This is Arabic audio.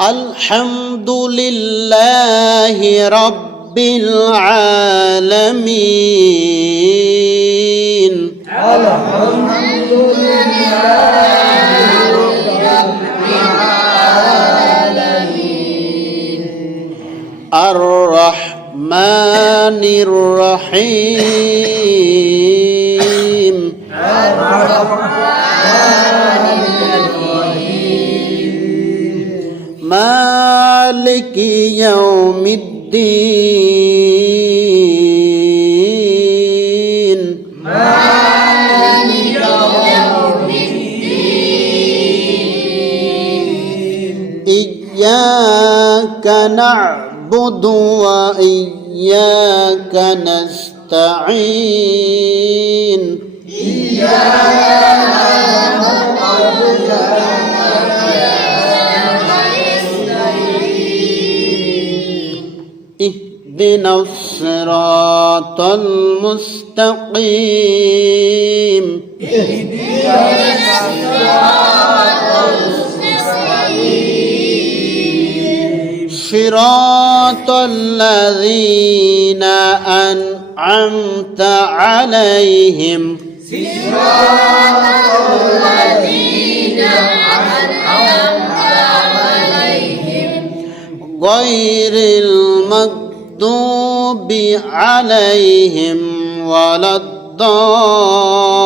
الحمد لله رب العالمين الحمد لله رب العالمين الرحمن الرحيم مالك يوم الدين مالك يوم الدين إياك نعبد وإياك نستعين اهدنا الصراط المستقيم صراط الذين أنعمت عليهم غير المغضوب عليهم ولا الضالين